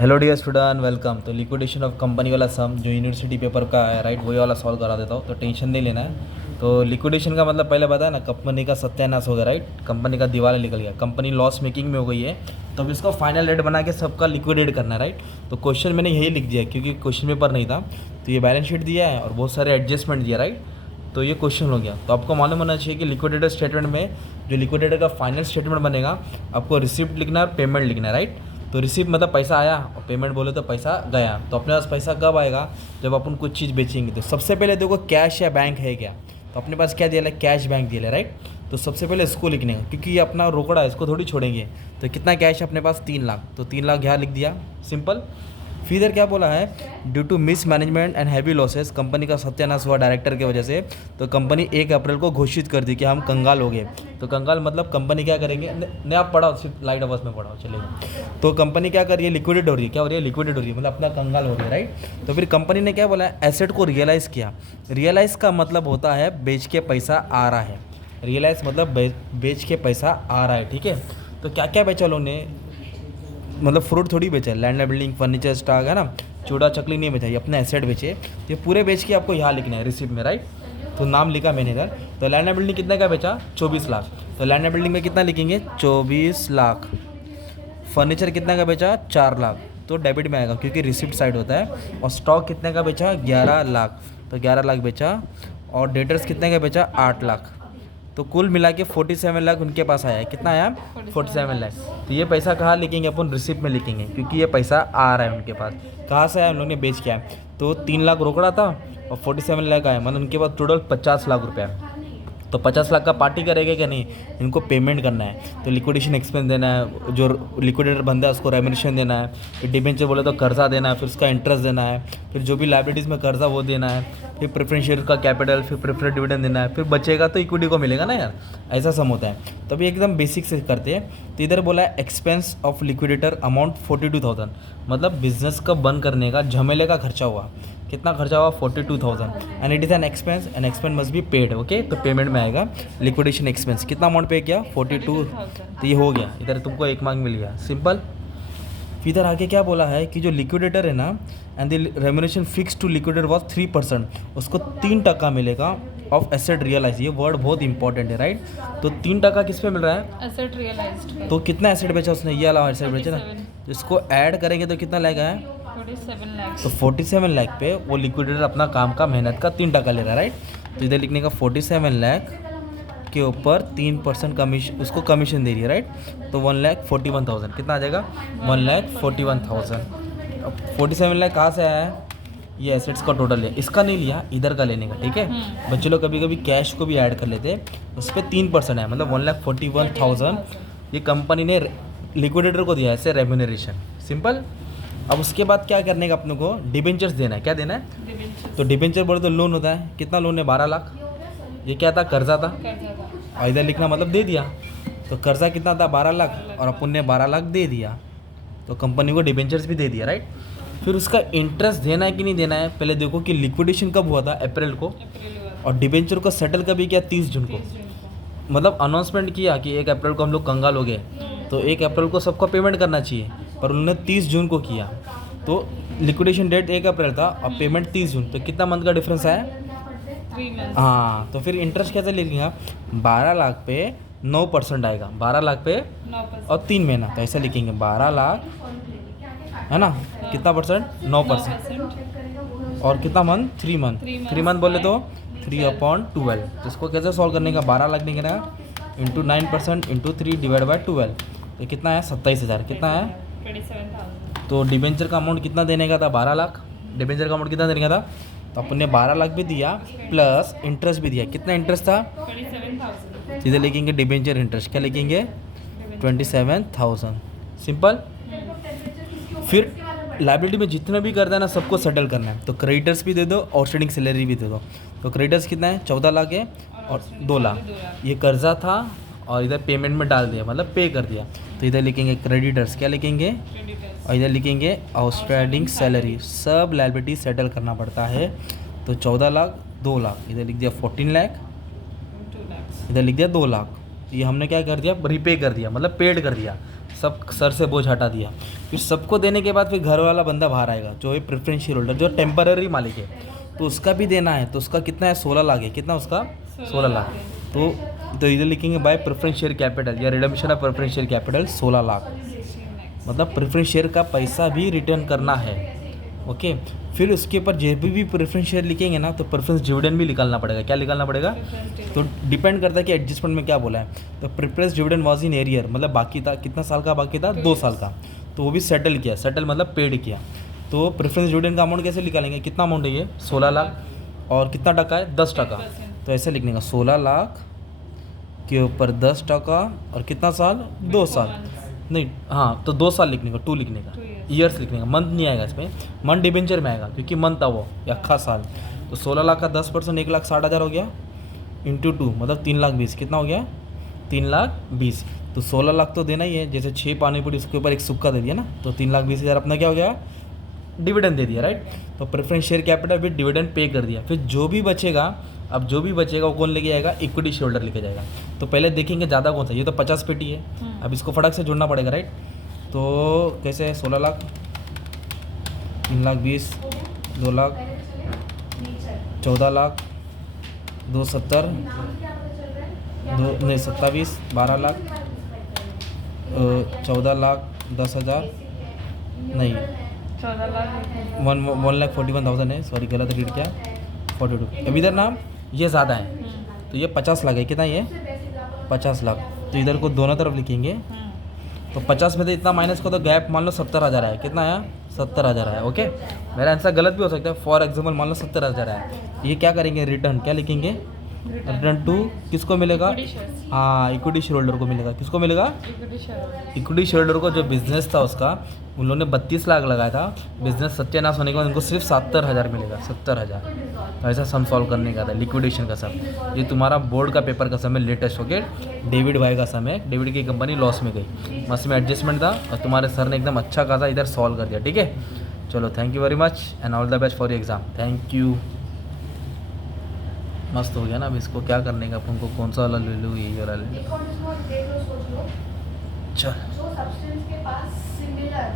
Hello dear student, welcome. तो liquidation of company वाला sum जो यूनिवर्सिटी पेपर का है, राइट, वही वाला सॉल्व करा देता हूँ, तो टेंशन नहीं लेना है। तो लिक्विडेशन का मतलब पहले बताया ना, कंपनी का सत्यानाश हो गया, राइट, कंपनी का दिवाला निकल गया, कंपनी लॉस मेकिंग में हो गई है। तो अब इसको फाइनल रेट बना के सबका लिक्विडेट करना है, राइट। तो क्वेश्चन मैंने यही लिख दिया क्योंकि क्वेश्चन पेपर नहीं था, तो ये बैलेंस शीट दिया है और बहुत सारे एडजस्टमेंट दिया, राइट। तो ये क्वेश्चन हो गया। तो आपको मालूम होना चाहिए कि लिक्विडेटर स्टेटमेंट में जो लिक्विडेटर का फाइनल स्टेटमेंट बनेगा, आपको रिसिप्ट लिखना है और पेमेंट लिखना है, राइट। तो रिसीव मतलब पैसा आया और पेमेंट बोले तो पैसा गया। तो अपने पास पैसा कब आएगा? जब अपन कुछ चीज़ बेचेंगे। तो सबसे पहले देखो कैश या बैंक है क्या, तो अपने पास क्या दिया है? कैश बैंक दिया है, राइट। तो सबसे पहले इसको लिखने का, क्योंकि ये अपना रोकड़ा है, इसको थोड़ी छोड़ेंगे। तो कितना कैश है अपने पास? 3 लाख। तो 3 लाख यहाँ लिख दिया, सिंपल। फिर इधर क्या बोला है? Due to mismanagement and heavy losses, company का सत्यानाश हुआ डायरेक्टर की वजह से। तो कंपनी 1 अप्रैल को घोषित कर दी कि हम कंगाल हो गए। तो कंगाल मतलब कंपनी क्या करेंगे? नहीं, आप पढ़ाओ, सिर्फ लाइट आवाज में पढ़ाओ, चलेगा। तो कंपनी क्या कर रही है? लिक्विडेट हो रही है। क्या हो रही है? लिक्विडेट हो रही है, मतलब अपना कंगाल हो रही है, राइट। तो फिर कंपनी ने क्या बोला? एसेट को रियलाइज़ किया। रियलाइज़ का मतलब होता है बेच के पैसा आ रहा है। रियलाइज़ मतलब बेच के पैसा आ रहा है, ठीक है। तो क्या क्या बेचा लोगों ने? मतलब फ्रूट थोड़ी बेचा है, लैंड बिल्डिंग फर्नीचर स्टॉक है ना, चूड़ा चकली नहीं बेचा, ये अपने एसेट बेचे। तो ये पूरे बेच के आपको यहाँ लिखना है रिसिप्ट में, राइट। तो नाम लिखा मैंने इधर। तो लैंड बिल्डिंग कितने का बेचा? 24 लाख। तो लैंड बिल्डिंग में कितना लिखेंगे? 24 लाख। फर्नीचर कितने का बेचा? 4 लाख। तो डेबिट में आएगा क्योंकि रिसिप्ट साइड होता है। और स्टॉक कितने का बेचा? 11 लाख। तो 11 लाख बेचा। और डेटर्स कितने का बेचा? 8 लाख। तो कुल मिला के 47 लाख उनके पास आया है। कितना आया? 47 लाख। तो ये पैसा कहाँ लिखेंगे अपन? रिसिप्ट में लिखेंगे, क्योंकि ये पैसा आ रहा है उनके पास। कहाँ से आया? उन लोगों ने बेच के आया। तो 3 लाख रोकड़ा था और 47 लाख आया, मतलब उनके पास टोटल 50 लाख रुपया। तो 50 लाख का पार्टी करेगा क्या? नहीं, इनको पेमेंट करना है। तो लिक्विडेशन एक्सपेंस देना है, जो लिक्विडेटर बंदा है उसको रेम्यूनरेशन देना है। फिर डिबेंचर बोले तो कर्जा देना है, फिर उसका इंटरेस्ट देना है। फिर जो भी लाइबिलिटीज़ में कर्जा वो देना है। फिर प्रेफरेंस शेयर का कैपिटल, फिर प्रेफरेंस डिविडेंड देना है। फिर बचेगा तो इक्विटी को मिलेगा ना यार, ऐसा सम होता है। तभी एकदम बेसिक से करते हैं। तो इधर बोला है एक्सपेंस ऑफ लिक्विडेटर अमाउंट 42,000, मतलब बिजनेस का बंद करने का झमेले का खर्चा हुआ। कितना खर्चा हुआ? 42,000। And it is an expense, an expense must be paid, okay. तो पेमेंट में आएगा लिक्विडेशन एक्सपेंस। कितना अमाउंट पे किया? 42। तो ये हो गया, इधर तुमको 1 मार्क मिल गया, सिंपल। फिर इधर आगे क्या बोला है कि जो लिक्विडेटर है ना, and the remuneration fix to liquidator was 3%, उसको 3% मिलेगा ऑफ एसेट रियलाइज। ये वर्ड बहुत इंपॉर्टेंट है, राइट। तो 3% किस पे मिल रहा है? Asset realised. तो कितना एसेट बेचा उसने? ये अलावा एसेट बेचा ना, तो इसको ऐड करेंगे तो कितना लगेगा है? 47 लाख। तो 47 लाख पे वो लिक्विडेटर अपना काम का मेहनत का 3% ले रहा है, राइट। तो इधर लिखने का 47 लाख के ऊपर 3% कमीशन, उसको कमीशन दे रही है, राइट। तो 1,41,000 कितना आ जाएगा? 1,41,000। अब 47 लाख कहाँ से आया है? ये एसेट्स का टोटल है, इसका नहीं लिया, इधर का लेने का, ठीक है। बच्चे लोग कभी कभी कैश को भी ऐड कर लेते हैं, उस पर 3% है, मतलब 1,41,000 ये कंपनी ने लिक्विडेटर को दिया है ऐसे रेम्यूनरेशन, सिंपल। अब उसके बाद क्या करने का अपने को? डिबेंचर्स देना है। क्या देना है? तो डिबेंचर बोले तो लोन होता है। कितना लोन है? 12 लाख। ये क्या था? कर्जा था। और इधर लिखना मतलब दे दिया। तो कर्जा कितना था? 12 लाख, और अपन ने 12 लाख दे दिया। तो कंपनी को डिबेंचर्स भी दे दिया, राइट। फिर उसका इंटरेस्ट देना है कि नहीं देना है? पहले देखो कि लिक्विडेशन कब हुआ था? अप्रैल को। और डिबेंचर को सेटल कभी किया? 30 जून को। मतलब अनाउंसमेंट किया कि 1 अप्रैल को हम लोग कंगाल हो गए, तो 1 अप्रैल को सबको पेमेंट करना चाहिए, पर उन्होंने 30 जून को किया। तो लिक्विडेशन डेट 1 अप्रैल था और पेमेंट 30 जून, तो कितना मंथ का डिफरेंस आया? 3 मंथ। हाँ, तो फिर इंटरेस्ट कैसे लिखेगा? 12 लाख पे 9% आएगा, 12 लाख पे 9%। और 3 महीना, तो ऐसा लिखेंगे 12 लाख, है ना। कितना परसेंट? 9%। और कितना मंथ? 3 मंथ। 3 मंथ बोले तो 3/12। तो इसको कैसे सॉल्व करने का? 12 लाख निकलेगा इंटू 9% इंटू 3 डिवाइड बाई 12। तो कितना है? 27,000। कितना है? 27,000। तो डिबेंचर का अमाउंट कितना देने का था? 12 लाख। डिबेंचर का अमाउंट कितना देने का था? तो अपन ने 12 लाख भी दिया प्लस इंटरेस्ट भी दिया। कितना इंटरेस्ट था? 27,000। सीधे लिखेंगे डिबेंचर इंटरेस्ट। क्या लिखेंगे? 27,000, सिंपल। फिर लाइबिलिटी में जितना भी करता है ना, सबको सेटल करना है। तो क्रेडिटर्स भी दे दो, आउटस्टैंडिंग सैलरी भी दे दो। तो क्रेडिटर्स कितना है? 14 लाख है, और 2 लाख ये कर्जा था, और इधर पेमेंट में डाल दिया, मतलब पे कर दिया। तो इधर लिखेंगे क्रेडिटर्स। क्या लिखेंगे? क्रेडिटर्स। और इधर लिखेंगे आउटस्टैंडिंग सैलरी। सब लाइबिलिटी सेटल करना पड़ता है। तो 14 लाख, 2 लाख, इधर लिख दिया 14 लाख, 2 लाख। इधर लिख दिया 2 लाख। ये हमने क्या कर दिया? रिपे कर दिया, मतलब पेड कर दिया। सब सर से बोझ हटा दिया। फिर सबको देने के बाद फिर घर वाला बंदा बाहर आएगा जो है प्रेफरेंस शेयर होल्डर, जो टेम्पररी मालिक है, तो उसका भी देना है। तो उसका कितना है, 16 लाख है। कितना उसका, 16 लाख। तो इधर लिखेंगे बाय प्रेफरेंस शेयर कैपिटल या redemption of preference share capital 16 lakh, 16 lakhs. मतलब प्रेफरेंस शेयर का पैसा भी रिटर्न करना है। ओके, फिर उसके ऊपर जब भी प्रेफरेंस शेयर लिखेंगे ना तो प्रेफरेंस डिविडेंड भी निकालना पड़ेगा। क्या निकालना पड़ेगा, Preference तो dividend. डिपेंड करता है कि एडजस्टमेंट में क्या बोला है। तो preference dividend was in arrear, मतलब बाकी था, कितना साल का बाकी था, 2 साल का, तो वो भी सेटल किया। सेटल मतलब पेड किया। तो प्रेफरेंस डिविडेंड का अमाउंट कैसे निकालेंगे, कितना अमाउंट है ये, 16 लाख, और कितना टका है, 10 टका। 10%. तो ऐसे लिखने का 16 लाख के ऊपर 10 टका, और कितना साल, 2 साल, नहीं हाँ, तो 2 साल लिखने का, 2 लिखने का, 2 years. ईयर्स लिखने का, मंथ नहीं आएगा इसमें, मंथ डिबेंचर में आएगा क्योंकि मंथ था वो, या अक्खा साल। तो 16 लाख का 10% 1,60,000 हो गया, इंटू 2 मतलब 3,20,000, कितना हो गया, 3,20,000। तो 16 लाख तो देना ही है, जैसे 6 पानी पूरी उसके ऊपर एक सुक्का दे दिया ना, तो 3,20,000 अपना क्या हो गया, डिविडेंड दे दिया, राइट। तो preference share capital with dividend pay कर दिया। फिर जो भी बचेगा, अब जो भी बचेगा वो कौन लेके जाएगा, इक्विटी शेयर होल्डर लेके जाएगा। तो पहले देखेंगे ज़्यादा कौन सा, ये तो 50 पेटी है, अब इसको फटाक से जोड़ना पड़ेगा, राइट। तो कैसे है, 16 लाख, 3,20,000, 2 लाख, 14 लाख, 270, 27, 12 लाख, 14 लाख 10,000, नहीं 14 lakh. 1,41,000 है, सॉरी गलत रीड किया, 42। अब इधर ना ये ज़्यादा है, तो ये 50 लाख है, कितना ये 50 लाख। तो इधर को दोनों तरफ लिखेंगे, तो 50 में से इतना माइनस को तो गैप मान लो 70,000 है, कितना आया, 70,000 है। ओके, मेरा आंसर गलत भी हो सकता है, फॉर एग्जाम्पल मान लो 70,000 है। ये क्या करेंगे, रिटर्न क्या लिखेंगे, रिटर्न टू किसको मिलेगा, Equity shares. हाँ इक्विटी शेयर होल्डर को मिलेगा। किसको मिलेगा, Equity shareholders. Equity share holder को। जो बिजनेस था उसका, उन लोगों ने 32 लाख लगाया था, बिजनेस सत्यानाश होने के बाद उनको सिर्फ 70,000 मिलेगा, 70,000। तो ऐसा सम सॉल्व करने का था, लिक्विडेशन का सम। ये तुम्हारा बोर्ड का पेपर का सम है, लेटेस्ट ओके। डेविड भाई का सम है, डेविड की कंपनी लॉस में गई, बस में एडजस्टमेंट था, और तुम्हारे सर ने एकदम अच्छा खासा इधर सॉल्व कर दिया, ठीक है। चलो thank you very much and all the best for your exam, thank you. मस्त हो गया ना। अब इसको क्या करने का, अपन को कौन सा वाला ले लूँ, यही वाला ले लूँ, चल। जो सब्सटेंस के पास सिमिलर